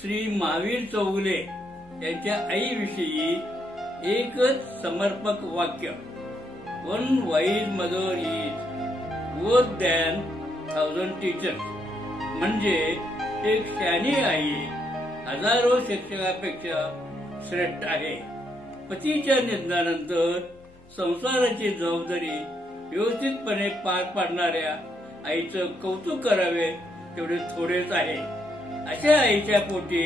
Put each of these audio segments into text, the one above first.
श्री महावीर चौगुले यांच्या आईविषयी एकच समर्पक वाक्य, one wise mother is worth than 1000 teachers. म्हणजे एक शहाणी आई हजारो शिक्षकापेक्षा श्रेष्ठ आहे. पतीच्या निधनानंतर संसाराची जबाबदारी व्यवस्थितपणे पार पाडणाऱ्या आईचं कौतुक करावे तेवढे थोडेच आहे. अशा आईच्या पोटी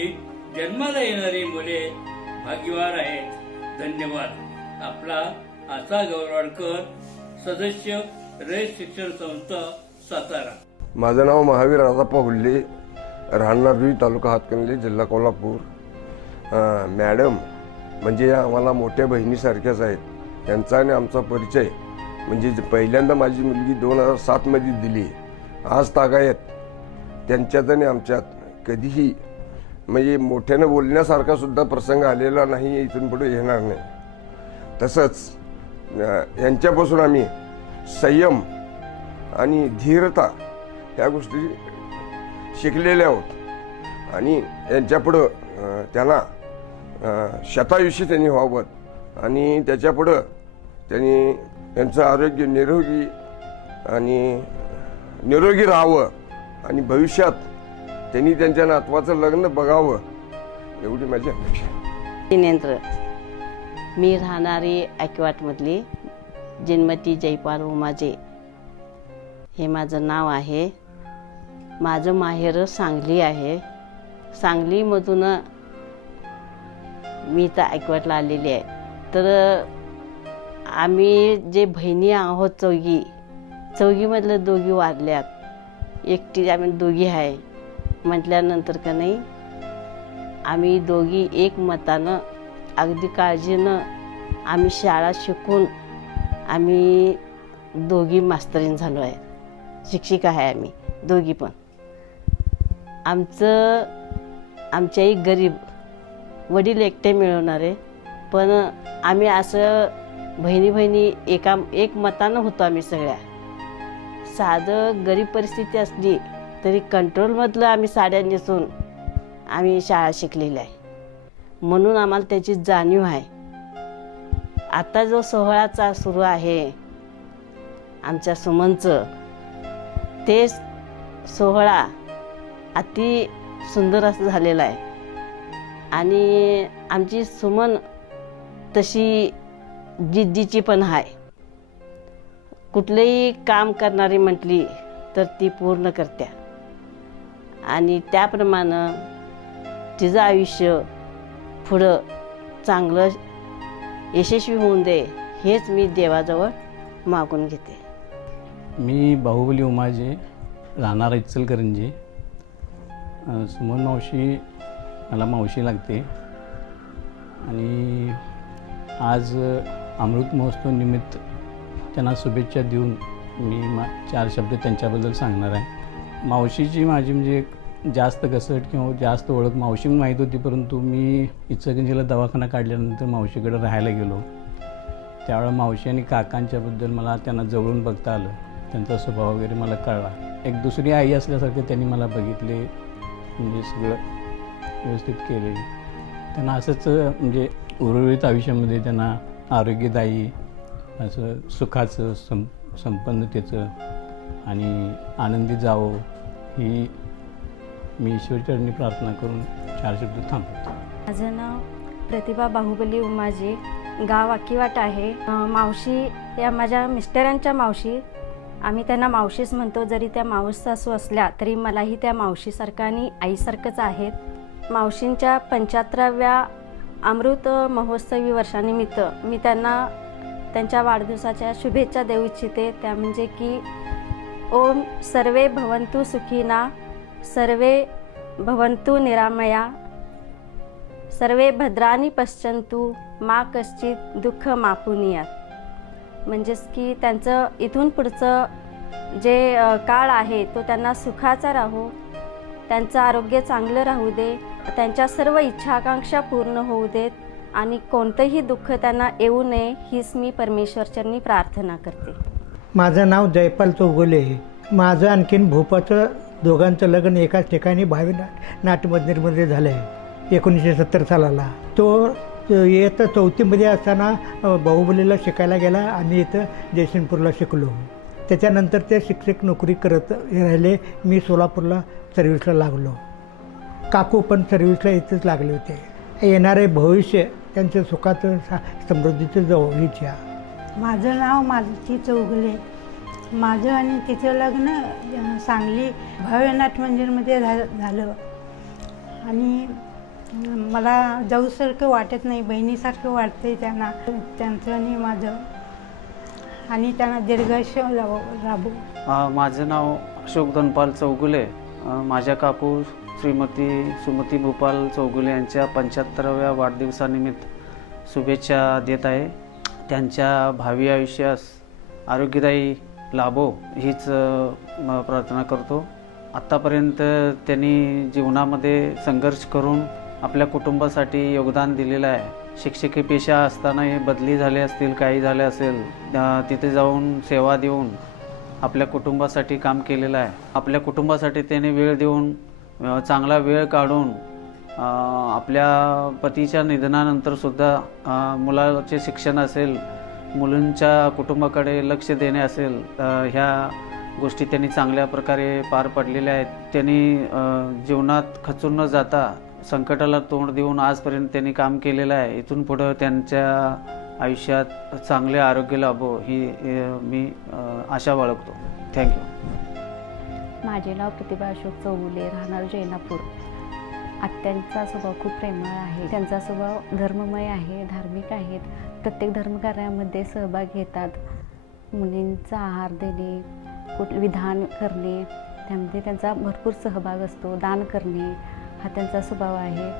जन्माला येणारी मुले भाग्यवान आहेत. धन्यवाद. आपला आशा गौरवाडकर, सदस्य रयत शिक्षण संस्था, सातारा. माझं नाव महावीर राजाप्पा हुल्ले, राहणार रुई, तालुका हातकणंगले, जिल्हा कोल्हापूर. मॅडम म्हणजे आम्हाला मोठ्या बहिणीसारख्याच आहेत. त्यांचा आणि आमचा परिचय म्हणजे पहिल्यांदा माझी मुलगी 2007 मध्ये दिली. आज तागायत त्यांच्यात आणि आमच्यात कधीही म्हणजे मोठ्यानं बोलण्यासारखा सुद्धा प्रसंग आलेला नाही, इथून पुढे येणार नाही. तसंच यांच्यापासून आम्ही संयम आणि धीरता या गोष्टी शिकलेल्या आहोत. आणि यांच्यापुढं त्यांना शतायुषी त्यांनी व्हावं आणि त्याच्यापुढं त्यांनी यांचं आरोग्य निरोगी राहावं आणि भविष्यात त्यांनी त्यांच्या नातवाचं लग्न बघावं एवढी माझी अपेक्षा आहे. जिनेंद्र, मी राहणारी ऐकवाटमधली जिनमती जयपाल उमाजे हे माझं नाव आहे. माझं माहेर सांगली आहे. सांगलीमधून मी तर ऐकवाटला आलेली आहे. तर आम्ही जे बहिणी आहोत चौघीमधलं दोघी वारल्यात, एकटी आम्ही दोघी आहे. म्हटल्यानंतर का नाही आम्ही दोघी एकमतानं अगदी काळजीनं आम्ही शाळा शिकून आम्ही दोघी मास्तरीण झालो आहे. शिक्षिका आहे आम्ही दोघी पण. आमच्याही गरीब वडील एकटे मिळवणारे, पण आम्ही असं बहिणी एक मतानं होतो. आम्ही सगळ्या साधं गरीब परिस्थिती असली तरी कंट्रोलमधलं आम्ही साड्या नेसून आम्ही शाळा शिकलेली आहे. म्हणून आम्हाला त्याची जाणीव आहे. आता जो सोहळाचा सुरू आहे आमच्या सुमनचं, ते सोहळा अति सुंदर असं झालेला आहे. आणि आमची सुमन तशी जिद्दीची पण आहे. कुठलंही काम करणारी म्हटली तर ती पूर्ण करत्या. आणि त्याप्रमाणे तिचं आयुष्य पुढं चांगलं यशस्वी होऊन दे हेच मी देवाजवळ मागून घेते. मी बाहुबली उमाजे, राहणार इचलकरंजी. सुमन मावशी मला मावशी लागते. आणि आज अमृत महोत्सव निमित्त त्यांना शुभेच्छा देऊन मी 4 शब्द त्यांच्याबद्दल सांगणार आहे. मावशीची माझी म्हणजे जास्त घसट किंवा जास्त ओळख मावशी माहीत होती, परंतु मी इचलकरंजीला दवाखाना काढल्यानंतर मावशीकडे राहायला गेलो. त्यावेळेला मावशी आणि काकांच्याबद्दल मला त्यांना जवळून बघता आलं. त्यांचा स्वभाव वगैरे मला कळला. एक दुसरी आई असल्यासारखे त्यांनी मला बघितले, म्हणजे सगळं व्यवस्थित केले. त्यांना असंच म्हणजे उर्वरित आयुष्यामध्ये त्यांना आरोग्यदायी असं सुखाचं संपन्नतेचं आणि आनंदी जावं ही मी ईश्वरचरणी प्रार्थना करून 4 शब्द थांबवतो. माझं नाव प्रतिभा बाहुबली उमाजे, गाव अकिवाट आहे. मावशी या माझ्या मिस्टरांच्या मावशी, आम्ही त्यांना मावशीच म्हणतो. जरी त्या मावस सासू असल्या तरी मलाही त्या मावशीसारखं आणि आईसारखंच आहेत. मावशींच्या 75व्या अमृत महोत्सवी वर्षानिमित्त मी त्यांना त्यांच्या वाढदिवसाच्या शुभेच्छा देऊ इच्छिते. त्या म्हणजे की ओम सर्वे भवन्तु सुखिना, सर्वे भवन्तु निरामया, सर्वे भद्राणी पश्यन्तु, मा कश्चित दुःख मापुनियात. म्हणजेच की त्यांचं इथून पुढचं जे काळ आहे तो त्यांना सुखाचा राहू, त्यांचं आरोग्य चांगलं राहू दे, त्यांच्या सर्व इच्छा आकांक्षा पूर्ण होऊ देत आणि कोणतंही दुःख त्यांना येऊ नये हीच मी परमेश्वरचरणी प्रार्थना करते. माझं नाव जयपाल चौगुले. माझं आणखीन भोपाचं दोघांचं लग्न एकाच ठिकाणी भावी नाट्य मंदिरमध्ये झालं आहे 1970 सालाला. तो इयत्ता 4थीमध्ये असताना बाहुबलीला शिकायला गेला. आम्ही इथं जयसिंगपूरला शिकलो. त्याच्यानंतर ते शिक्षक नोकरी करत राहिले. मी सोलापूरला सर्व्हिसला लागलो. काकू पण सर्व्हिसला इथंच लागले होते. येणारे भविष्य त्यांच्या सुखाचं समृद्धीचं जावो इच्छा. माझं नाव मालती चौगुले. माझं आणि तिचं लग्न सांगली भव्यनाथ मंदिरमध्ये झालं. आणि मला जाऊसारखं वाटत नाही, बहिणीसारखं वाटतंय त्यांना, त्यांचं आणि माझं. आणि त्यांना दीर्घायुष्य लाभो. माझं नाव अशोक धनपाल चौगुले. माझ्या काकू श्रीमती सुमती भूपाल चौगुले यांच्या 75व्या वाढदिवसानिमित्त शुभेच्छा देत आहे. त्यांच्या भावी आयुष्यास आरोग्यदायी लाभो हीच प्रार्थना करतो. आत्तापर्यंत त्यांनी जीवनामध्ये संघर्ष करून आपल्या कुटुंबासाठी योगदान दिलेलं आहे. शिक्षकी पेशा असतानाही बदली झाले असतील, काही झाले असेल, तिथे जाऊन सेवा देऊन आपल्या कुटुंबासाठी काम केलेलं आहे. आपल्या कुटुंबासाठी त्याने वेळ देऊन, चांगला वेळ काढून, आपल्या पतीच्या निधनानंतरसुद्धा मुलाचे शिक्षण असेल, मुलींच्या कुटुंबाकडे लक्ष देणे असेल, ह्या गोष्टी त्यांनी चांगल्या प्रकारे पार पाडलेल्या आहेत. त्यांनी जीवनात खचून न जाता संकटाला तोंड देऊन आजपर्यंत त्यांनी काम केलेलं आहे. इथून पुढं त्यांच्या आयुष्यात चांगले आरोग्य लाभो ही मी आशा बाळगतो. थँक्यू. माझे नाव प्रतिभा अशोक चौगुले, राहणार जैनापूर. आत्यांचा स्वभाव खूप प्रेमळ आहे. त्यांचा स्वभाव धर्ममय आहे, धार्मिक आहेत. प्रत्येक धर्मकार्यामध्ये सहभाग घेतात. मुलींचा आहार देणे, विधान करणे, त्यामध्ये त्यांचा भरपूर सहभाग असतो. दान करणे हा त्यांचा स्वभाव आहे.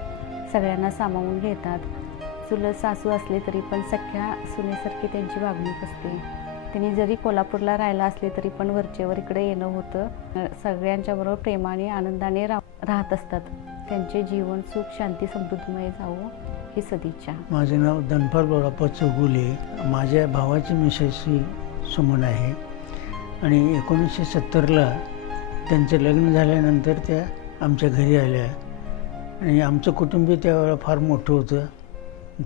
सगळ्यांना सामावून घेतात. चुलत सासू असले तरी पण सख्या सुनेसारखी त्यांची वागणूक असते. त्यांनी जरी कोल्हापूरला राहायला असले तरी पण वरचेवर इकडे येणं होतं. सगळ्यांच्याबरोबर प्रेमाने आनंदाने राहत असतात. त्यांचे जीवन सुख शांती समृद्धीमय जावो ही सदिच्छा. माझे नाव धनपाल बाळाप्पा चौगुले. माझ्या भावाची मिसेस सुमन आहे. आणि 1970ला त्यांचं लग्न झाल्यानंतर त्या आमच्या घरी आल्या. आणि आमचं कुटुंब त्यावेळेला फार मोठं होतं.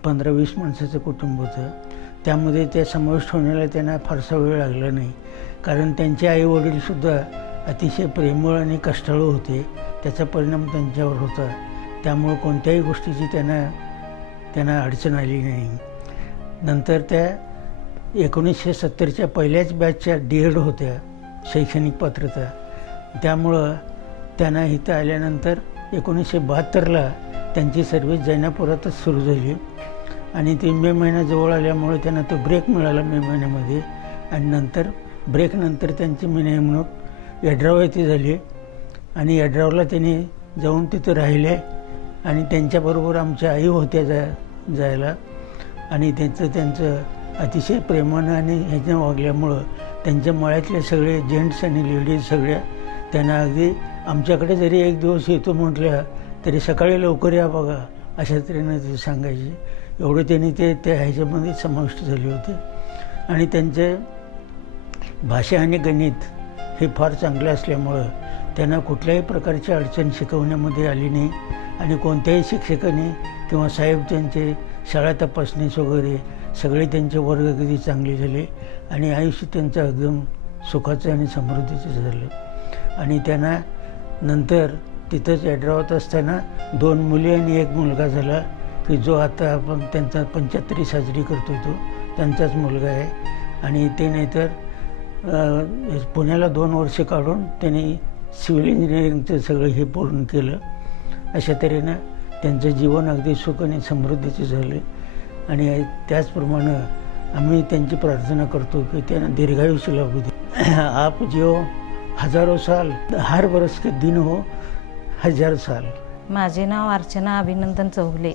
15-20 माणसाचं कुटुंब होतं. त्यामध्ये त्या समाविष्ट होण्याला त्यांना फारसा वेळ लागला नाही. कारण त्यांचे आईवडीलसुद्धा अतिशय प्रेमळ आणि कष्टाळू होते. त्याचा परिणाम त्यांच्यावर होता. त्यामुळं कोणत्याही गोष्टीची त्यांना अडचण आली नाही. नंतर त्या 1970च्या पहिल्याच बॅचच्या D.Ed होत्या, शैक्षणिक पात्रता. त्यामुळं त्यांना इथं आल्यानंतर 1972ला त्यांची सर्व्हिस जैनापुरातच सुरू झाली. आणि ते मे महिना जवळ आल्यामुळे त्यांना तो ब्रेक मिळाला मे महिन्यामध्ये. आणि नंतर ब्रेकनंतर त्यांची नेमणूक यड्राव येथे झाली. आणि यड्रावला त्यांनी जाऊन तिथं राहिले. आणि त्यांच्याबरोबर आमच्या आई होत्या जायला. आणि त्यांचं अतिशय प्रेमानं आणि ह्याच्या वागल्यामुळं त्यांच्या मळ्यातले सगळे जेंट्स आणि लेडीज सगळ्या त्यांना अगदी आमच्याकडे जरी एक दिवस येतो म्हटल्या तरी सकाळी लवकर या बघा अशा तऱ्हेनं ते सांगायचे. एवढं त्यांनी त्या ह्याच्यामध्ये समाविष्ट झाले होते. आणि त्यांचे भाषा आणि गणित हे फार चांगलं असल्यामुळं त्यांना कुठल्याही प्रकारची अडचण शिकवण्यामध्ये आली नाही. आणि कोणत्याही शिक्षकाने किंवा साहेब त्यांचे शाळा तपासणीस वगैरे सगळे त्यांचे वर्ग अगदी चांगले झाले. आणि आयुष्य त्यांचं एकदम सुखाचं आणि समृद्धीचं झालं. आणि त्यांना नंतर तिथंच यड्रावात असताना 2 मुली आणि 1 मुलगा झाला की जो आता आपण त्यांचा 75 साजरी करतो तो त्यांचाच मुलगा आहे. आणि ते नाहीतर पुण्याला 2 वर्ष काढून त्यांनी सिव्हिल इंजिनिअरिंगचं सगळं हे पूर्ण केलं. अशा तऱ्हेनं त्यांचं जीवन अगदी सुख आणि समृद्धीचं झालं. आणि त्याचप्रमाणे आम्ही त्यांची प्रार्थना करतो की त्यांना दीर्घायुष्य लाभू दे. आप जिओ हजारो साल, हर बरस के दिन हो 1000 साल. माझे नाव अर्चना अभिनंदन चौगुले.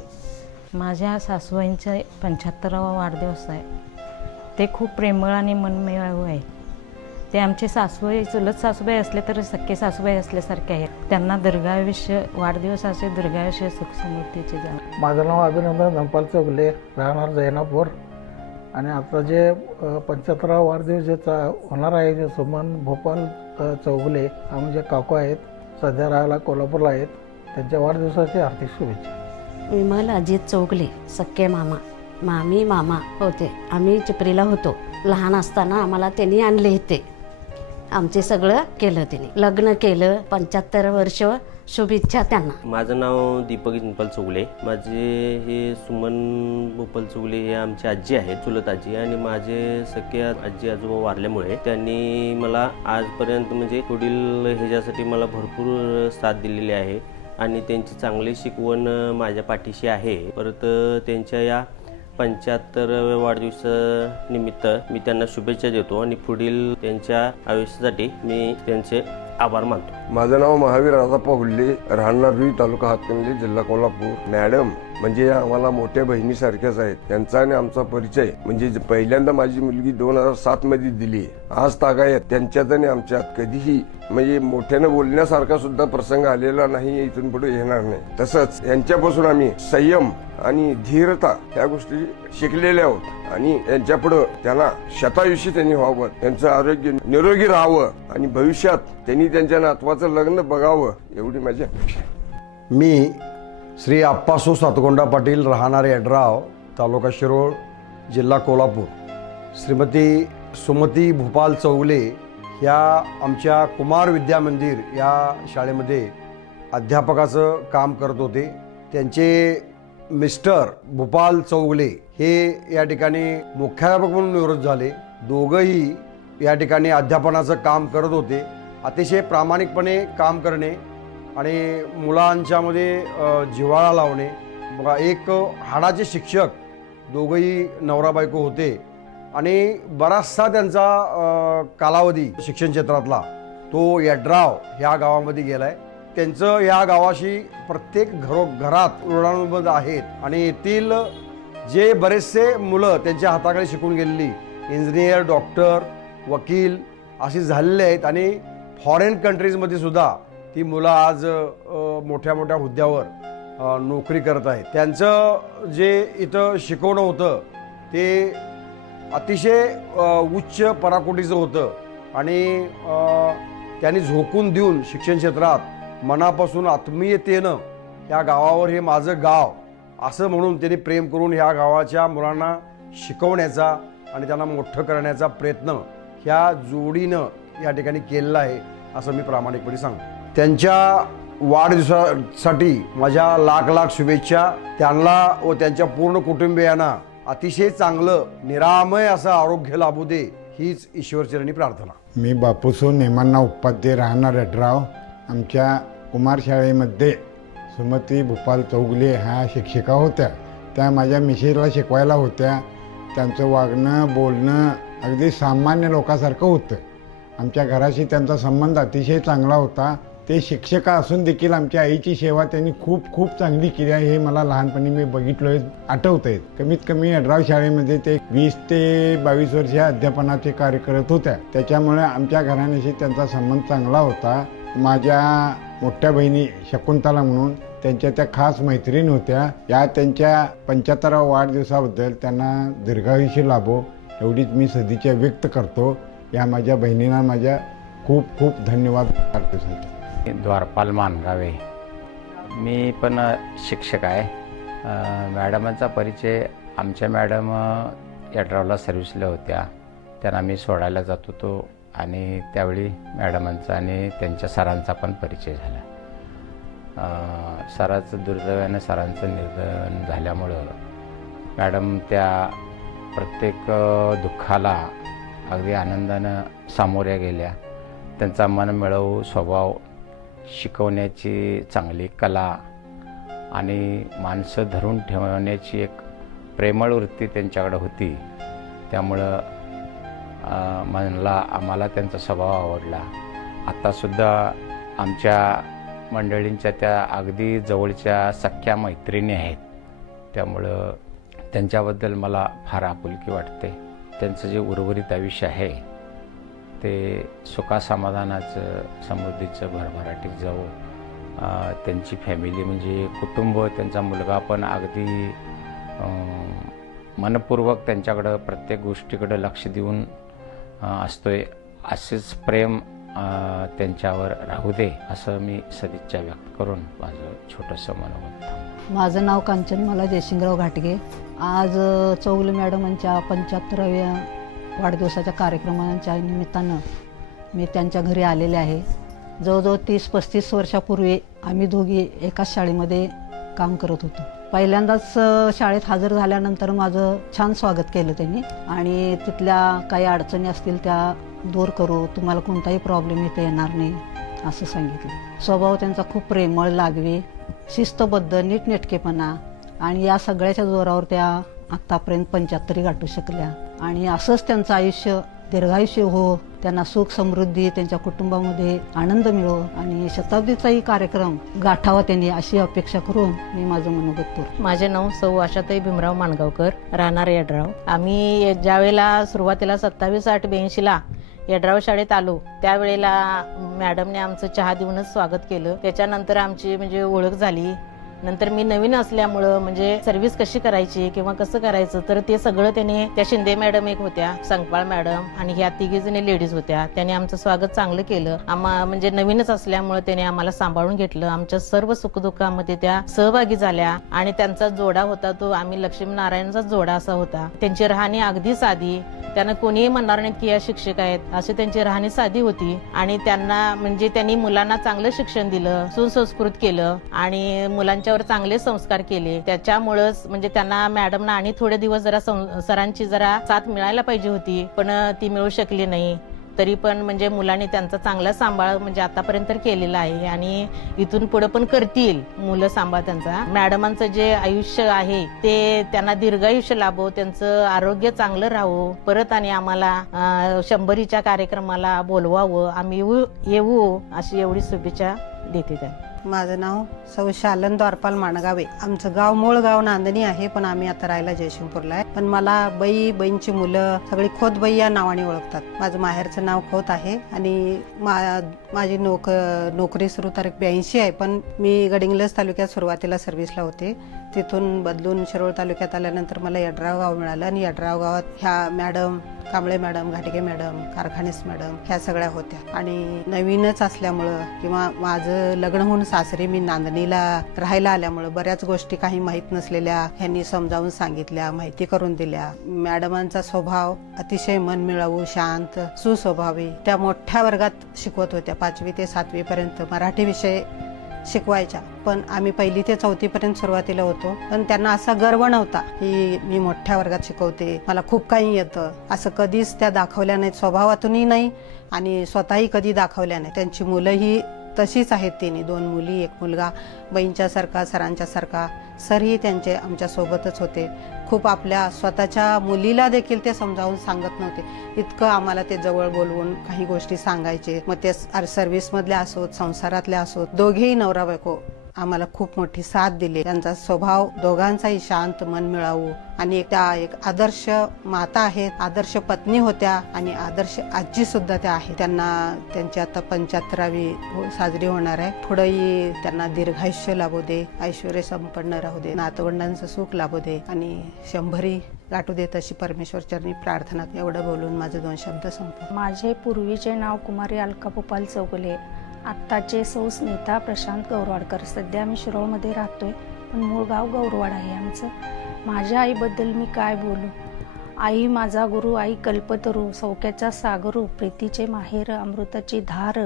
माझ्या सासूबाईंचा 75वा वाढदिवस आहे. ते खूप प्रेमळ आणि मनमिळावू आहे. ते आमचे सासूबाई, चुलत सासूबाई असले तर सख्खे सासूबाई असल्यासारखे आहेत. त्यांना दीर्घायुष्य, वाढदिवसाचे दीर्घायुष्य सुख समृद्धीचे जावे. माझं नाव अभिनंदन धनपाल चौगुले, राहणार जैनापूर. आणि आता जे 75वा वाढदिवस जे होणार आहे, जे सुमन भोपाल चौगुले आम्ही जे काकू आहेत सध्या राहायला कोल्हापूरला आहेत. त्यांच्या वाढदिवसाची हार्दिक शुभेच्छा. विमल अजित चौगले, सख्खे मामा, मामी मामा होते. आम्ही चिपरीला होतो. लहान असताना आम्हाला त्यांनी आणले होते. आमचे सगळं केलं त्यांनी. लग्न केलं. 75 वर्ष शुभेच्छा त्यांना. माझं नाव दीपक भूपाल चौगले. माझे हे सुमन भूपाल चौगले हे आमचे आजी आहेत, चुलत आजी. आणि माझे सख्खे आजी आजोबा वारल्यामुळे त्यांनी मला आजपर्यंत म्हणजे पुढील ह्याच्यासाठी मला भरपूर साथ दिलेली आहे आणि त्यांची चांगली शिकवण माझ्या पाठीशी आहे. परत त्यांच्या या 75व्या वाढदिवसानिमित्त मी त्यांना शुभेच्छा देतो आणि पुढील त्यांच्या आयुष्यासाठी मी त्यांचे आभार मानतो. माझं नाव महावीर राजाप्पा हुल्ले, राहणार रुई, तालुका हातकणंगले, जिल्हा कोल्हापूर. मॅडम म्हणजे या आम्हाला मोठ्या बहिणीसारख्याच आहेत. त्यांचा आणि आमचा परिचय म्हणजे पहिल्यांदा माझी मुलगी 2007 मध्ये दिली. आज तागायत त्यांच्यात आणि आमच्यात कधीही म्हणजे मोठ्यानं बोलण्यासारखा सुद्धा प्रसंग आलेला नाही, इथून पुढे येणार नाही. तसंच यांच्यापासून आम्ही संयम आणि धीरता या गोष्टी शिकलेल्या आहोत आणि यांच्या पुढे त्यांना शतायुषी त्यांनी व्हावं, त्यांचं आरोग्य निरोगी राहावं आणि भविष्यात त्यांनी त्यांच्या नातवाचं लग्न बघावं एवढी माझी अपेक्षा. मी श्री आप्पासू सातगोंडा पाटील, राहणारे यड्राव, तालुका शिरोळ, जिल्हा कोल्हापूर. श्रीमती सुमती भूपाल चौगले ह्या आमच्या कुमार विद्या मंदिर या शाळेमध्ये अध्यापकाचं काम करत होते. त्यांचे मिस्टर भूपाल चौगले हे या ठिकाणी मुख्याध्यापक म्हणून निवृत्त झाले. दोघंही या ठिकाणी अध्यापनाचं काम करत होते. अतिशय प्रामाणिकपणे काम करणे आणि मुलांच्यामध्ये जिव्हाळा लावणे. बघा, एक हाडाचे शिक्षक दोघंही नवरा बायको होते आणि बराचसा त्यांचा कालावधी शिक्षण क्षेत्रातला तो यड्राव ह्या गावामध्ये गेलाय. त्यांचं या गावाशी प्रत्येक घरात ऋणानुबंध आहेत आणि येथील जे बरेचसे मुलं त्यांच्या हाताखाली शिकून गेलेली इंजिनियर, डॉक्टर, वकील अशी झालेली आहेत आणि फॉरेन कंट्रीजमध्ये सुद्धा ती मुलं आज मोठ्या मोठ्या हुद्द्यावर नोकरी करत आहेत. त्यांचं जे इथं शिकवणं होतं ते अतिशय उच्च पराकोटीचं होतं आणि त्यांनी झोकून देऊन शिक्षण क्षेत्रात मनापासून आत्मीयतेनं ह्या गावावर हे माझं गाव असं म्हणून त्यांनी प्रेम करून ह्या गावाच्या मुलांना शिकवण्याचा आणि त्यांना मोठं करण्याचा प्रयत्न ह्या जोडीनं या ठिकाणी केलेला आहे असं मी प्रामाणिकपणे सांगतो. त्यांच्या वाढदिवसासाठी माझ्या लाख लाख शुभेच्छा. त्यांना व त्यांच्या पूर्ण कुटुंबियांना अतिशय चांगलं निरामय असं आरोग्य लाभू दे हीच ईश्वरचरणी प्रार्थना. मी बापूसो नेमांना उपाध्ये, राहणार यड्राव. आमच्या कुमार शाळेमध्ये सुमती भूपाल चौगले ह्या शिक्षिका होत्या. त्या माझ्या मिसेसला शिकवायला होत्या. त्यांचं वागणं बोलणं अगदी सामान्य लोकांसारखं होतं. आमच्या घराशी त्यांचा संबंध अतिशय चांगला होता. ते शिक्षिका असून देखील आमच्या आईची सेवा त्यांनी खूप खूप चांगली केली आहे हे मला लहानपणी मी बघितलोय, आठवत आहेत. कमीत कमी यड्राव शाळेमध्ये ते 20 ते 22 वर्ष अध्यापनाचे कार्य करत होत्या. त्याच्यामुळे आमच्या घराण्याशी त्यांचा संबंध चांगला होता. माझ्या मोठ्या बहिणी शकुंतला म्हणून त्यांच्या त्या खास मैत्रीण होत्या. या त्यांच्या 75व्या वाढदिवसाबद्दल त्यांना दीर्घायुष्य लाभो एवढीच मी सदिच्छा व्यक्त करतो. या माझ्या बहिणींना माझ्या खूप खूप धन्यवाद. द्वारपाल मानगावे. मी पण शिक्षक आहे. मॅडमांचा परिचय आमच्या मॅडम यड्रावला सर्व्हिसला होत्या. त्यांना मी सोडायला जात होतो आणि त्यावेळी मॅडमांचा आणि त्यांच्या सरांचा पण परिचय झाला. सराचं दुर्दैवानं सरांचं निधन झाल्यामुळं मॅडम त्या प्रत्येक दुःखाला अगदी आनंदानं सामोऱ्या गेल्या. त्यांचा मनमिळावू स्वभाव, शिकवण्याची चांगली कला आणि माणसं धरून ठेवण्याची एक प्रेमळ वृत्ती त्यांच्याकडे होती. त्यामुळं आम्हाला त्यांचा स्वभाव आवडला. आत्तासुद्धा आमच्या मंडळींच्या त्या अगदी जवळच्या सख्या मैत्रिणी आहेत. त्यामुळं त्यांच्याबद्दल मला फार आपुलकी वाटते. त्यांचं जे उर्वरित आयुष्य आहे ते सुखासमाधानाचं, समृद्धीचं, भरभराटीत जावो. त्यांची फॅमिली म्हणजे कुटुंब, त्यांचा मुलगा पण अगदी मनपूर्वक त्यांच्याकडं प्रत्येक गोष्टीकडं लक्ष देऊन असतोय. असेच प्रेम त्यांच्यावर राहू दे असं मी सदिच्छा व्यक्त करून माझं छोटंसं मनोगत थांबवतो. माझं नाव कांचनमाला जयसिंगराव घाटगे. आज चौगुले मॅडमांच्या 75व्या वाढदिवसाच्या कार्यक्रमांच्या निमित्तानं मी त्यांच्या घरी आलेले आहे. जवळजवळ 30-35 वर्षापूर्वी आम्ही दोघी एकाच शाळेमध्ये काम करत होतो. पहिल्यांदाच शाळेत हजर झाल्यानंतर माझं छान स्वागत केलं त्यांनी आणि तिथल्या काही अडचणी असतील त्या दूर करू, तुम्हाला कोणताही प्रॉब्लेम इथे येणार नाही असं सांगितलं. स्वभाव त्यांचा खूप प्रेमळ, लागवे, शिस्तबद्ध, नीटनेटकेपणा आणि या सगळ्याच्या जोरावर त्या आत्तापर्यंत 75 गाठू शकल्या आणि असंच त्यांचं आयुष्य दीर्घायुष्य हो, त्यांना सुख समृद्धी, त्यांच्या कुटुंबामध्ये आनंद मिळो आणि शताब्दीचाही कार्यक्रम गाठावा त्यांनी अशी अपेक्षा करून मी माझं मनोगत करतो. माझे नाव सौ आशाताई भीमराव माणगावकर, राहणार यड्राव. आम्ही ज्यावेळेला सुरुवातीला 27-8-82ला यड्राव शाळेत आलो त्यावेळेला मॅडमने आमचं चहा देऊनच स्वागत केलं. त्याच्यानंतर आमची म्हणजे ओळख झाली. नंतर मी नवीन असल्यामुळं म्हणजे सर्व्हिस कशी करायची किंवा कसं करायचं तर ते सगळं त्याने, त्या शिंदे मॅडम एक होत्या, संकपाळ मॅडम आणि ह्या 3 जणी लेडीज होत्या, त्याने आमचं स्वागत चांगलं केलं. म्हणजे नवीनच असल्यामुळं त्याने आम्हाला सांभाळून घेतलं. आमच्या सर्व सुखदुःखामध्ये त्या सहभागी झाल्या आणि त्यांचा जोडा होता तो आम्ही लक्ष्मीनारायणचा जोडा असा होता. त्यांची राहणी अगदी साधी, त्यांना कोणीही म्हणणार नाहीत की या शिक्षक आहेत, अशी त्यांची राहणी साधी होती आणि त्यांना म्हणजे त्यांनी मुलांना चांगलं शिक्षण दिलं, सुसंस्कृत केलं आणि मुलांच्यावर चांगले संस्कार केले. त्याच्यामुळेच म्हणजे त्यांना मॅडमना आणि थोडे दिवस जरा सरांची जरा साथ मिळायला पाहिजे होती पण ती मिळू शकली नाही. तरी पण म्हणजे मुलांनी त्यांचा चांगला सांभाळ म्हणजे आतापर्यंत केलेला आहे आणि इथून पुढे पण करतील मुलं सांभाळ त्यांचा. मॅडमांचं जे आयुष्य आहे ते त्यांना दीर्घायुष्य लाभो, त्यांचं आरोग्य चांगलं राहो. परत आणि आम्हाला 100च्या कार्यक्रमाला बोलवावं, आम्ही येऊ अशी एवढी शुभेच्छा देते त्यांना. माझं नाव सौ शालन द्वारपाल माणगावे. आमचं गाव मूळ गाव नांदणी आहे पण आम्ही आता राहायला जयसिंगपूरला आहे. पण मला बईंची मुलं सगळी खोतबाई या नावाने ओळखतात. माझं माहेरचं नाव खोत आहे आणि माझी नोकरी सुरू तारीख 82 आहे पण मी गडिंग्लज तालुक्यात सुरुवातीला सर्व्हिसला होते. तिथून बदलून शिरोळ तालुक्यात आल्यानंतर मला यड्राव गाव मिळालं आणि यड्राव गावात ह्या मॅडम, कांबळे मॅडम, घाटगे मॅडम, कारखानेस मॅडम ह्या सगळ्या होत्या आणि नवीनच असल्यामुळं किंवा माझं लग्न होऊन सासरी मी नांदणीला राहायला आल्यामुळं बऱ्याच गोष्टी काही माहीत नसलेल्या ह्यांनी समजावून सांगितल्या, माहिती करून दिल्या. मॅडमांचा स्वभाव अतिशय मनमिळावू, शांत, सुस्वभावी. त्या मोठ्या वर्गात शिकवत होत्या. 5वी ते 7वी पर्यंत मराठी विषय शिकवायच्या पण आम्ही 1ली ते 4थी पर्यंत सुरुवातीला होतो. पण त्यांना असा गर्व नव्हता की मी मोठ्या वर्गात शिकवते, मला खूप काही येतं, असं कधीच त्या दाखवल्या नाहीत. स्वभावातूनही नाही आणि स्वतःही कधी दाखवल्या नाही. त्यांची मुलंही तशीच आहेत. तिने 2 मुली, 1 मुलगा. बहीणच्या सारखा, सरांच्या सारखा. सरही त्यांचे आमच्या सोबतच होते. खूप आपल्या स्वतःच्या मुलीला देखील ते समजावून सांगत नव्हते, इतकं आम्हाला ते जवळ बोलवून काही गोष्टी सांगायचे. मग ते सर्व्हिसमधल्या असोत, संसारातल्या असोत, दोघेही नवरा बायको आम्हाला खूप मोठी साथ दिली. त्यांचा स्वभाव दोघांचाही शांत, मनमिळावू आणि त्या एक आदर्श माता आहेत, आदर्श पत्नी होत्या आणि आदर्श आजी सुद्धा त्या आहेत. त्यांना त्यांची आता 75वी साजरी होणार आहे. पुढेही त्यांना दीर्घायुष्य लाभू दे, ऐश्वर्य संपन्न राहू दे, नातवंडांचं सुख लाभू दे आणि 100 गाठू देत अशी परमेश्वर चरणी प्रार्थना. एवढं बोलून माझे 2 शब्द संपले. माझे पूर्वीचे नाव कुमारी अलका भूपाल चौगुले, आत्ताचे सौ स्मिता प्रशांत गौरवाडकर. सध्या मी शिरोळमध्ये राहतोय पण मूळ गाव गौरवाड आहे आमचं. माझ्या आईबद्दल मी काय बोलू. आई माझा गुरु, आई कल्पतरू, सौख्याचा सागरू, प्रीतीचे माहेर, अमृताची धार,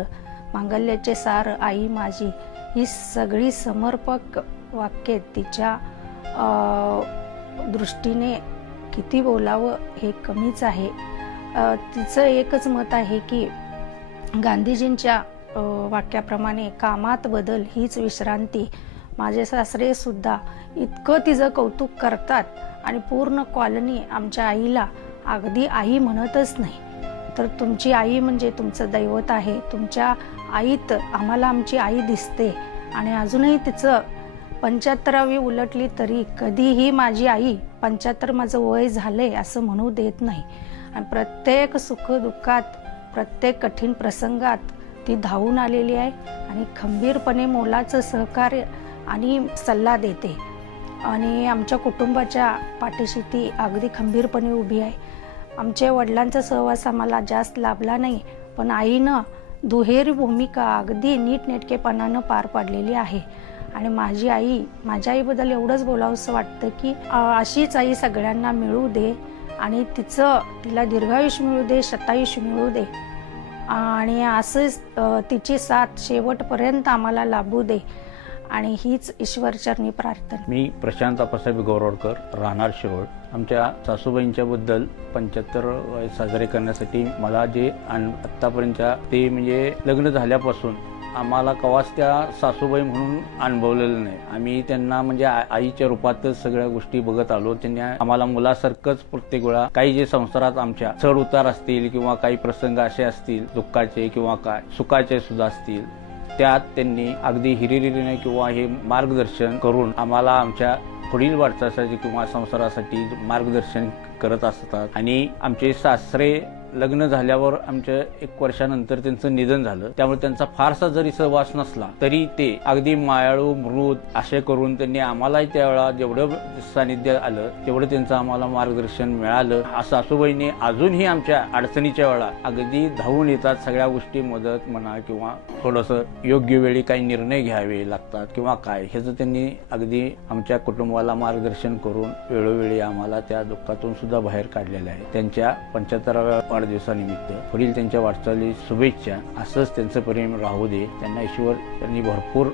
मांगल्याचे सार, आई माझी. ही सगळी समर्पक वाक्ये तिच्या दृष्टीने किती बोलावं हे कमीच आहे. तिचं एकच मत आहे की गांधीजींच्या वाक्याप्रमाणे कामात बदल हीच विश्रांती. माझे सासरे सुद्धा इतकं तिचं कौतुक करतात आणि पूर्ण कॉलनी आमच्या आईला अगदी आई म्हणतच नाही. तर तुमची आई म्हणजे तुमचं दैवत आहे. तुमच्या आईत आम्हाला आमची आई दिसते आणि अजूनही तिचं 75वी उलटली तरी कधीही माझी आई 75 माझं वय झालंय असं म्हणू देत नाही. आणि प्रत्येक सुखदुःखात, प्रत्येक कठीण प्रसंगात ती धावून आलेली आहे आणि खंबीरपणे मोलाचं सहकार्य आणि सल्ला देते आणि आमच्या कुटुंबाच्या पाठीशी ती अगदी खंबीरपणे उभी आहे. आमच्या वडिलांचा सहवास आम्हाला जास्त लाभला नाही पण आईनं दुहेरी भूमिका अगदी नीटनेटकेपणानं पार पाडलेली आहे. आणि माझ्या आईबद्दल एवढंच बोलावंसं वाटतं की अशीच आई सगळ्यांना मिळू दे आणि तिला दीर्घायुष्य मिळू दे, शतायुष्य मिळू दे आणि असंच तिची साथ शेवटपर्यंत आम्हाला लाभू दे आणि हीच ईश्वरचरणी प्रार्थना. मी प्रशांत आप्पासाहेब गौरवडकर, राहणार शिरोळ. आमच्या सासूबाईंच्या बद्दल 75 वय साजरे करण्यासाठी मला जे आत्तापर्यंतच्या ते म्हणजे लग्न झाल्यापासून आम्हाला कवाच त्या सासूबाई म्हणून अनुभवलेलं नाही. आम्ही त्यांना म्हणजे आईच्या रूपातच सगळ्या गोष्टी बघत आलो. त्यांनी आम्हाला मुलासारखंच प्रत्येक वेळा काही जे संसारात आमच्या चढ उतार असतील किंवा काही प्रसंग असे असतील दुःखाचे किंवा काय सुखाचे सुद्धा असतील, त्यात त्यांनी अगदी हिरिरीने किंवा हे मार्गदर्शन करून आम्हाला आमच्या पुढील वाटचालीसाठी किंवा संसारासाठी मार्गदर्शन करत असतात. आणि आमचे सासरे लग्न झाल्यावर आमच्या 1 वर्षानंतर त्यांचं निधन झालं. त्यामुळे त्यांचा फारसा जरी सहवास नसला तरी ते अगदी मायाळू मृद असे करून त्यांनी आम्हालाही त्यावेळा जेवढं सानिध्य आलं तेवढं त्यांचं आम्हाला मार्गदर्शन मिळालं. सासूबाईंनी अजूनही आमच्या अडचणीच्या वेळा अगदी धावून येतात. सगळ्या गोष्टी मदत म्हणा किंवा थोडंसं योग्य वेळी काही निर्णय घ्यावे लागतात किंवा काय ह्याचं त्यांनी अगदी आमच्या कुटुंबाला मार्गदर्शन करून वेळोवेळी आम्हाला त्या दुःखातून सुद्धा बाहेर काढलेलं आहे. त्यांच्या 75व्या वाढदिवसानिमित्त पुढील त्यांच्या वाटचाली शुभेच्छा. असंच त्यांचं प्रेम राहू दे, त्यांना ईश्वर त्यांनी भरपूर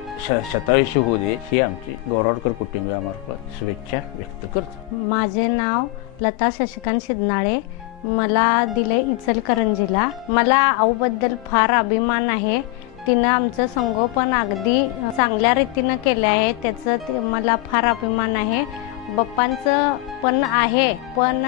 शतायुष्य होऊ दे ही आमची गौरवडकर कुटुंबियामार्फत शुभेच्छा व्यक्त करतो. माझे नाव लता शशिकांत शिदनाळे. मला दिले इचलकरंजीला. मला आऊबद्दल फार अभिमान आहे. तिनं आमचं संगोपन अगदी चांगल्या रीतीनं केलं आहे, त्याचं मला फार अभिमान आहे. बाप्पांचं पण आहे, पण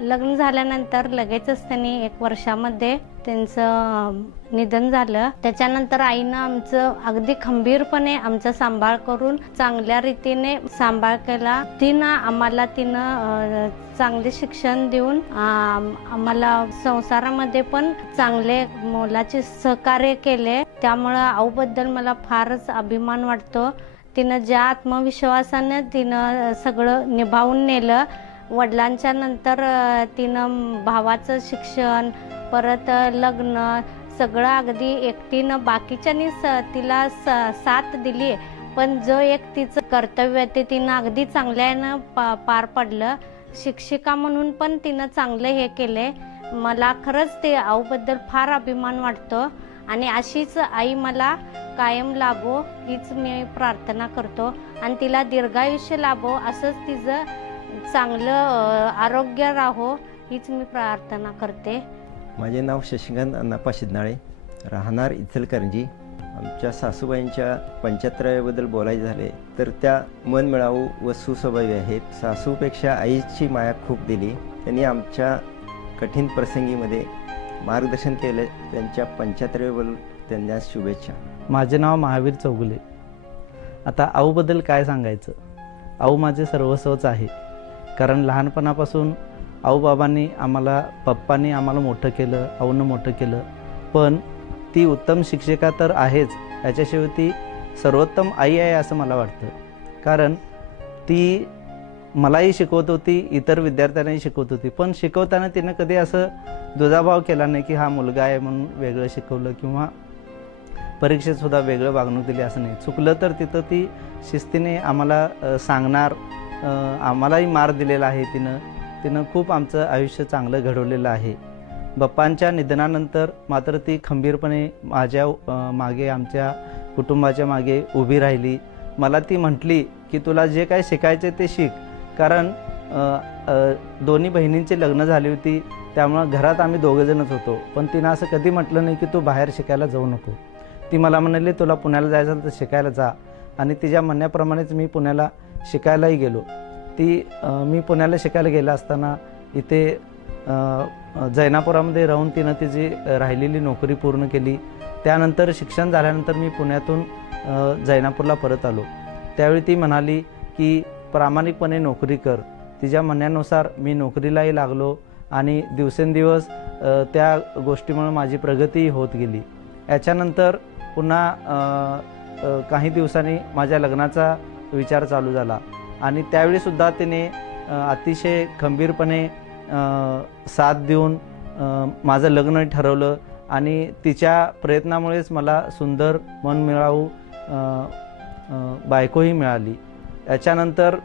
लग्न झाल्यानंतर लगेचच त्यांनी 1 वर्षामध्ये त्यांचं निधन झालं. त्याच्यानंतर आईनं आमचं अगदी खंबीरपणे आमचा सांभाळ करून चांगल्या रीतीने सांभाळ केला. तिनं चांगले शिक्षण देऊन आम्हाला संसारामध्ये पण चांगले मोलाचे सहकार्य केले. त्यामुळं आऊबद्दल मला फारच अभिमान वाटतो. तिनं ज्या आत्मविश्वासानं तिनं सगळं निभावून नेलं. वडिलांच्या नंतर तिनं भावाचं शिक्षण, परत लग्न सगळं अगदी एकटीनं, बाकीच्यांनी तिला साथ दिली, पण जो एक तिचं कर्तव्य ते तिनं अगदी चांगल्यानं पार पडलं. शिक्षिका म्हणून पण तिनं चांगलं हे केले. मला खरंच ते आऊबद्दल फार अभिमान वाटतो आणि अशीच आई मला कायम लाभो हीच मी प्रार्थना करतो आणि तिला दीर्घायुष्य लाभो, असंच तिचं चांगलं आरोग्य राहो हीच मी प्रार्थना करते. माझे नाव शशिकांत अण्णाप्पा शिदनाळे, राहणार इचलकरंजी. आमच्या सासूबाईंच्या 75व्याबद्दल बोलायचे झाले तर त्या मनमिळावू व सुस्वभावी आहेत. सासूपेक्षा आईची माया खूप दिली. त्यांनी आमच्या कठीण प्रसंगीमध्ये मार्गदर्शन केले. त्यांच्या 75व्याबद्दल त्यांना शुभेच्छा. माझे नाव महावीर चौगुले. आता आऊबद्दल काय सांगायचं, आऊ माझे सर्वस्वच आहे. कारण लहानपणापासून आऊबाबांनी आम्हाला, पप्पांनी आम्हाला मोठं केलं, आऊनं मोठं केलं. पण ती उत्तम शिक्षिका तर आहेच, याच्याशिवाय ती सर्वोत्तम आई आहे असं मला वाटतं. कारण ती मलाही शिकवत होती, इतर विद्यार्थ्यांनाही शिकवत होती, पण शिकवताना तिनं कधी असं दुजाभाव केला नाही की हा मुलगा आहे म्हणून वेगळं शिकवलं किंवा परीक्षेत सुद्धा वेगळं वागणूक दिली असं नाही. चुकलं तर तिथं ती शिस्तीने आम्हाला सांगणार, आम्हालाही मार दिलेला आहे. तिनं खूप आमचं आयुष्य चांगलं घडवलेलं आहे. बाप्पांच्या निधनानंतर मात्र ती खंबीरपणे माझ्या मागे, आमच्या कुटुंबाच्या मागे उभी राहिली. मला ती म्हटली की तुला जे काय शिकायचे ते शिक. कारण दोन्ही बहिणींची लग्न झाली होती, त्यामुळं घरात आम्ही दोघंजणच होतो. पण तिनं असं कधी म्हटलं नाही की तू बाहेर शिकायला जाऊ नको. ती मला म्हणाली तुला पुण्याला जायचं तर शिकायला जा. आणि तिच्या म्हणण्याप्रमाणेच मी पुण्याला शिकायलाही गेलो. मी पुण्याला शिकायला गेला असताना इथे जैनापुरामध्ये राहून तिनं तिची राहिलेली नोकरी पूर्ण केली. त्यानंतर शिक्षण झाल्यानंतर मी पुण्यातून जैनापूरला परत आलो. त्यावेळी ती म्हणाली की प्रामाणिकपणे नोकरी कर. तिच्या म्हणण्यानुसार मी नोकरीलाही लागलो आणि दिवसेंदिवस त्या गोष्टीमुळे माझी प्रगती होत गेली. याच्यानंतर पुन्हा काही दिवसांनी माझ्या लग्नाचा विचार चालू झाला आणि त्यावेळीसुद्धा तिने अतिशय खंबीरपणे साथ देऊन माझं लग्न ठरवलं आणि तिच्या प्रयत्नामुळेच मला सुंदर मनमिळावू बायकोही मिळाली. याच्यानंतर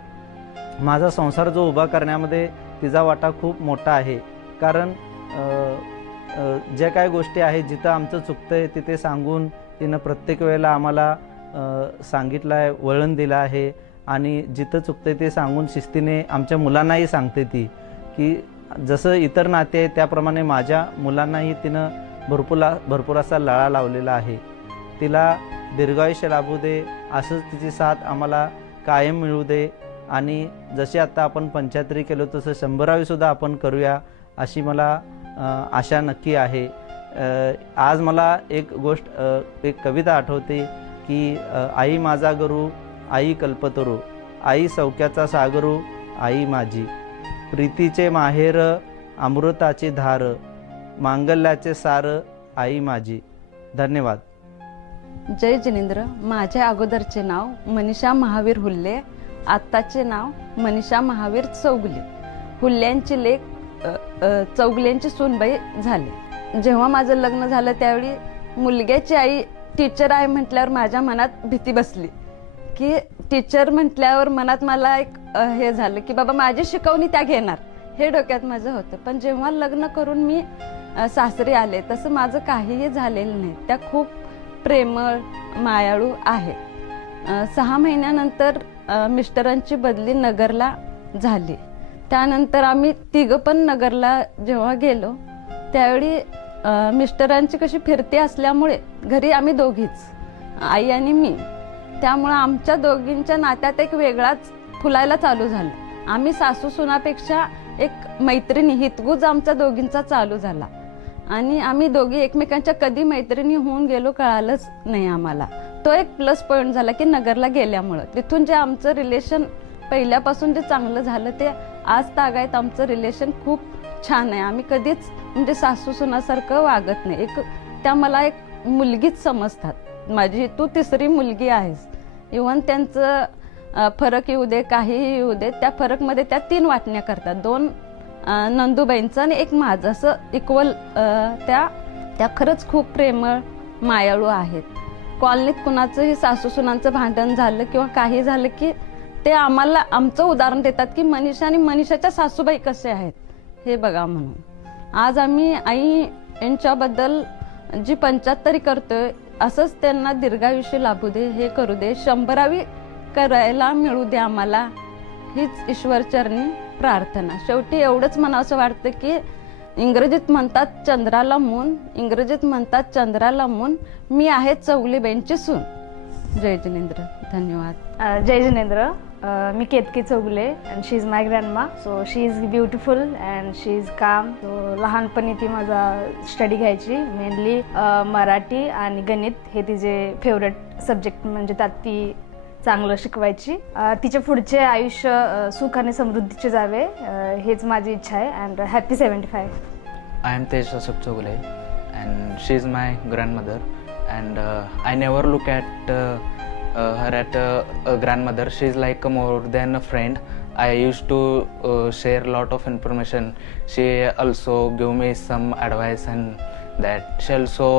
माझा संसार जो उभा करण्यामध्ये तिचा वाटा खूप मोठा आहे. कारण ज्या काही गोष्टी आहेत जिथं आमचं चुकतं आहे तिथे सांगून तिनं प्रत्येक वेळेला आम्हाला सांगितलं आहे, वळण दिलं आहे. आणि जिथं चुकतं ते सांगून शिस्तीने आमच्या मुलांनाही सांगते ती की जसं इतर नाते आहे त्याप्रमाणे माझ्या मुलांनाही तिनं भरपूर असा लळा लावलेला आहे. तिला दीर्घायुष्य लाभू दे, असंच तिची साथ आम्हाला कायम मिळू दे. आणि जसे आता आपण 75 केलो तसं 100वी सुद्धा आपण करूया अशी मला आशा नक्की आहे. आज मला एक कविता आठवते की आई माझा गरू, आई कल्पतरू, आई सौख्याचा सागरू, आई माझी, प्रीतीचे माहेर, अमृताची धार, मांगल्याचे सार, आई माझी. धन्यवाद. जय जिनेंद्र. माझ्या अगोदरचे नाव मनीषा महावीर हुल्ले, आत्ताचे नाव मनीषा महावीर चौगुले. हुल्ल्यांची लेक चौगुल्यांची सूनबाई झाले. जेव्हा माझं लग्न झालं त्यावेळी मुलग्याची आई टीचर आहे म्हटल्यावर माझ्या मनात भीती बसली की टीचर म्हटल्यावर मनात मला एक हे झालं की बाबा माझी शिकवणी त्या घेणार, हे डोक्यात माझं होतं. पण जेव्हा लग्न करून मी सासरी आले तसं माझं काहीही झालेलं नाही. त्या खूप प्रेमळ मायाळू आहेत. 6 महिन्यानंतर मिस्टरांची बदली नगरला झाली. त्यानंतर आम्ही तिघं पण नगरला जेव्हा गेलो त्यावेळी मिस्टरांची कशी फिरती असल्यामुळे घरी आम्ही दोघीच, आई आणि मी, त्यामुळं आमच्या दोघींच्या नात्यात एक वेगळाच फुलायला चालू झालं. आम्ही सासू सुनापेक्षा एक मैत्रिणी हितगुज आमच्या दोघींचा चालू झाला. आणि आम्ही दोघी एकमेकांच्या कधी मैत्रिणी होऊन गेलो कळालंच नाही आम्हाला. तो एक प्लस पॉईंट झाला की नगरला गेल्यामुळं. तिथून जे आमचं रिलेशन पहिल्यापासून जे चांगलं झालं ते आज तागायत आमचं रिलेशन खूप छान आहे. आम्ही कधीच म्हणजे सासू सुनासारखं वागत नाही. त्या मला एक मुलगीच समजतात. माझी तू तिसरी मुलगी आहेस. इव्हन त्यांचं फरक येऊ दे काहीही येऊ दे त्या फरकमध्ये त्या 3 वाटण्या करतात. 2 नंदूबाईंचं आणि 1 माझं असं इक्वल. त्या खरंच खूप प्रेमळ मायाळू आहेत. कॉलनीत कुणाचंही सासू सुनांचं भांडण झालं किंवा काही झालं की ते आम्हाला आमचं उदाहरण देतात की मनीषा आणि मनीषाच्या सासूबाई कसे आहेत हे बघा म्हणून. आज आम्ही आई यांच्याबद्दल जी 75 करतोय असंच त्यांना दीर्घायुष्य लाभू दे, हे करू दे, 100वी करायला मिळू दे आम्हाला, हीच ईश्वरचरणी प्रार्थना. शेवटी एवढंच म्हणावंसं वाटतं की इंग्रजीत म्हणतात चंद्राला मून, इंग्रजीत म्हणतात चंद्राला मून, मी आहे चौगुलेबाईंची सून. जय जिनेंद्र. धन्यवाद. जय जिनेंद्र. मी Ketaki Chougule and she is my grandma. So she is beautiful and she is calm. So लहानपणी ती माझा स्टडी घ्यायची. मेनली मराठी आणि गणित हे तिचे फेवरेट सब्जेक्ट, म्हणजे त्यात ती चांगलं शिकवायची. तिचे पुढचे आयुष्य सुख आणि समृद्धीचे जावे हेच माझी इच्छा आहे. And happy 75. I am Tej Ashok Chougule and she is my grandmother and I never look at her at a grandmother. She is like more than a friend. I used to share a lot of information. She also give me some advice and that. She also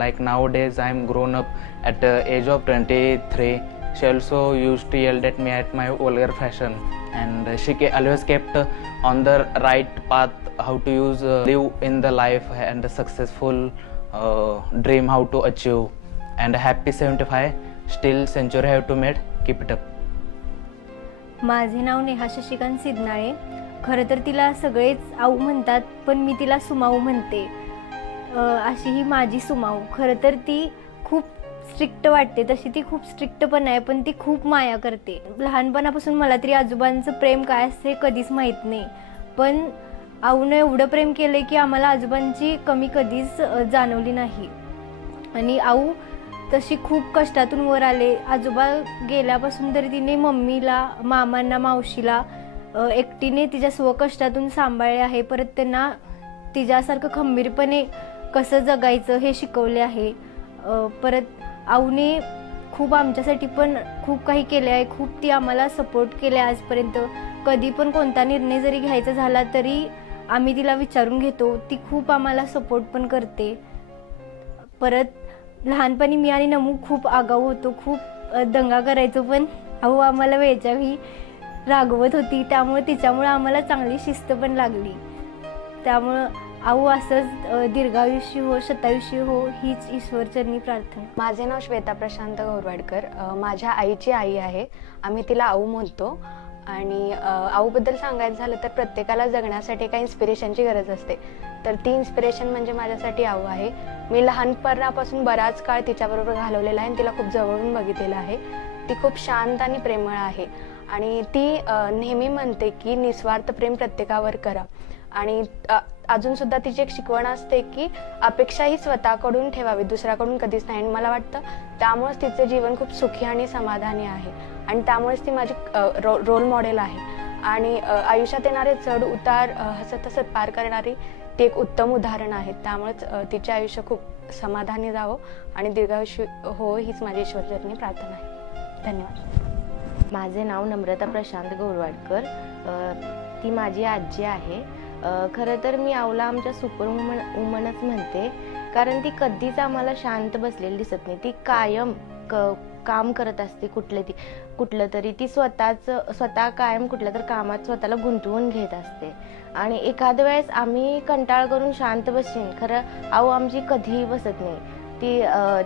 like nowadays I am grown up at the age of 23. She also used to yell at me at my vulgar fashion, and she always kept on the right path, how to use live in the life and a successful dream how to achieve. And happy 75. Still century have to made. Keep it up. माझे नाव नेहा शशिकांत सिद्धनाळे. खरं तर तिला सगळेच आऊ म्हणतात पण मी तिला सुमाऊ म्हणते. अशी ही माझी सुमाऊ. खरं तर ती खूप स्ट्रिक्ट वाटते, तशी ती खूप स्ट्रिक्ट पण आहे, पण ती खूप माया करते. लहानपणापासून मला तरी आजोबांचं प्रेम काय असते कधीच माहीत नाही, पण आऊनं एवढं प्रेम केलं की आम्हाला आजोबांची कमी कधीच जाणवली नाही. आणि आऊ तशी खूप कष्टातून वर आले. आजोबा गेल्यापासून तरी तिने मम्मीला, मामांना, मावशीला एकटीने तिच्या स्वकष्टातून सांभाळले आहे. परत त्यांना तिच्यासारखं खंबीरपणे कसं जगायचं हे शिकवले आहे. परत आऊने खूप आमच्यासाठी पण खूप काही केले आहे. खूप ती आम्हाला सपोर्ट केले आजपर्यंत. कधी पण कोणता निर्णय जरी घ्यायचा झाला तरी आम्ही तिला विचारून घेतो. ती खूप आम्हाला सपोर्ट पण करते. परत लहानपणी मी आणि नमू खूप आगाऊ होतो, खूप दंगा करायचो, पण आऊ आम्हाला वेळच्या वेळी रागवत होती, त्यामुळे तिच्यामुळे आम्हाला चांगली शिस्त पण लागली. त्यामुळं आऊ असंच दीर्घायुष्य हो, शतायुष्य हो हीच ईश्वरचरणी प्रार्थना. माझे नाव श्वेता प्रशांत गौरवाडकर. माझ्या आईची आई आहे, आम्ही तिला आऊ म्हणतो. आणि आऊबद्दल सांगायचं झालं तर प्रत्येकाला जगण्यासाठी काही इन्स्पिरेशनची गरज असते, तर ती इन्स्पिरेशन म्हणजे माझ्यासाठी आऊ आहे. मी लहानपणापासून बराच काळ तिच्याबरोबर घालवलेला आहे आणि तिला खूप जवळून बघितलेलं आहे. ती खूप शांत आणि प्रेमळ आहे आणि ती नेहमी म्हणते की निस्वार्थ प्रेम प्रत्येकावर करा. आणि अजूनसुद्धा तिची एक शिकवण असते की अपेक्षा ही स्वतःकडून ठेवावी, दुसऱ्याकडून कधीच नाही. आणि मला वाटतं त्यामुळेच तिचे जीवन खूप सुखी आणि समाधानी आहे आणि त्यामुळेच ती माझी रोल मॉडेल आहे. आणि आयुष्यात येणारे चढ उतार हसत हसत पार करणारी ती एक उत्तम उदाहरण आहे. त्यामुळेच तिचे आयुष्य खूप समाधानी जावं आणि दीर्घायुष्य हो हीच माझी ईश्वरचरणी प्रार्थना आहे. धन्यवाद. माझे नाव नम्रता प्रशांत गौरवाडकर. ती माझी आजी आहे. खरं तर मी आऊला आमच्या सुपर वुमनच म्हणते, कारण ती कधीच आम्हाला शांत बसलेली दिसत नाही. ती कायम काम करत असते, कुठलं तरी ती स्वतः कायम कुठल्या तर कामात स्वतःला गुंतवून घेत असते. आणि एखाद्या वेळेस आम्ही कंटाळ करून शांत बसीन, खरं आऊ आमची कधीही बसत नाही.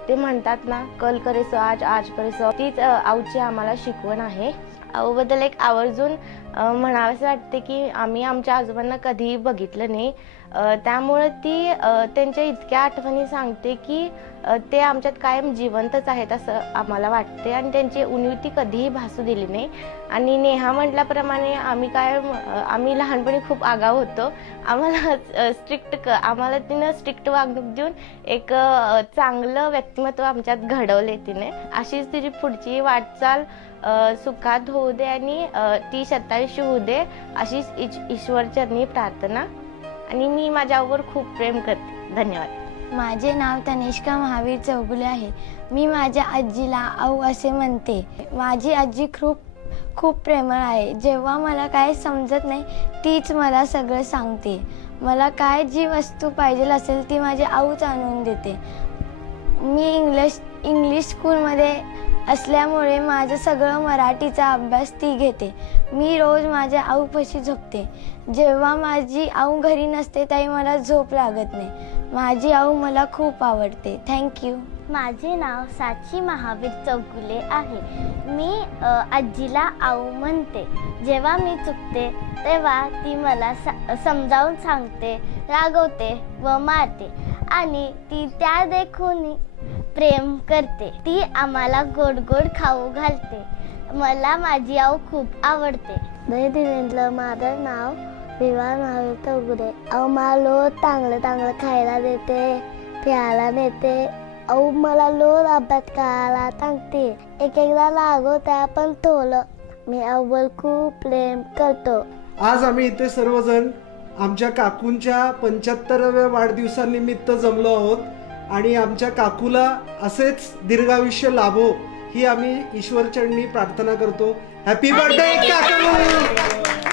ते म्हणतात ना, कल करे सो आज करे सो, तीच आऊची आम्हाला शिकवण आहे. आऊबद्दल एक आवर्जून म्हणावंसं वाटते की आम्ही आमच्या आजोबांना कधीही बघितलं नाही, त्यामुळे ती त्यांच्या इतक्या आठवणी सांगते की ते आमच्यात कायम जिवंतच आहेत असं आम्हाला वाटते. आणि त्यांची उणीव ती कधीही भासू दिली नाही. आणि नेहा म्हटल्याप्रमाणे आम्ही लहानपणी खूप आगाऊ होतो. आम्हाला तिनं स्ट्रिक्ट वागणूक देऊन एक चांगलं व्यक्तिमत्व आमच्यात घडवले तिने. अशीच तिची पुढची वाटचाल सुखात होऊ दे आणि ती शतायुष्य होऊ दे अशीच ईश्वरचरणी प्रार्थना. आणि मी माझ्यावर खूप प्रेम करते. धन्यवाद. माझे नाव तनिष्का महावीर चौगुले आहे. मी माझ्या आजीला आऊ असे म्हणते. माझी आजी खूप प्रेमळ आहे. जेव्हा मला काय समजत नाही तीच मला सगळं सांगते. मला काय जी वस्तू पाहिजे असेल ती माझी आऊच आणून देते. मी इंग्लिश स्कूलमध्ये असल्यामुळे माझं सगळं मराठीचा अभ्यास ती घेते. मी रोज माझ्या आऊपाशी झोपते. जेव्हा माझी आऊ घरी नसते त्याही मला झोप लागत नाही. माझी आऊ मला खूप आवडते. थँक्यू. माझे नाव साची महावीर चौगुले आहे. मी आजीला आऊ म्हणते. जेव्हा मी चुकते तेव्हा ती मला समजावून सांगते, रागवते व मारते आणि ती त्या देखून प्रेम करते. ती आम्हाला गोड गोड खाऊ घालते. मला माझी आऊ खूप आवडते. दिनेंद्र माझं नाव विवाह महावीर चौगुले. आऊ मला चांगलं खायला देते, प्यायला देते. आऊ मला रोज अभ्यास करायला सांगते. एकदा लागवत्या पण थोडं. मी आऊवर खूप प्रेम करतो. आज आम्ही इथे सर्वजण आमच्या काकूंच्या 75व्या वाढदिवसानिमित्त जमलो आहोत आणि आमच्या काकूला असेच दीर्घायुष्य लाभो ही आम्ही ईश्वरचरणी प्रार्थना करतो. हॅपी बर्थडे काकू.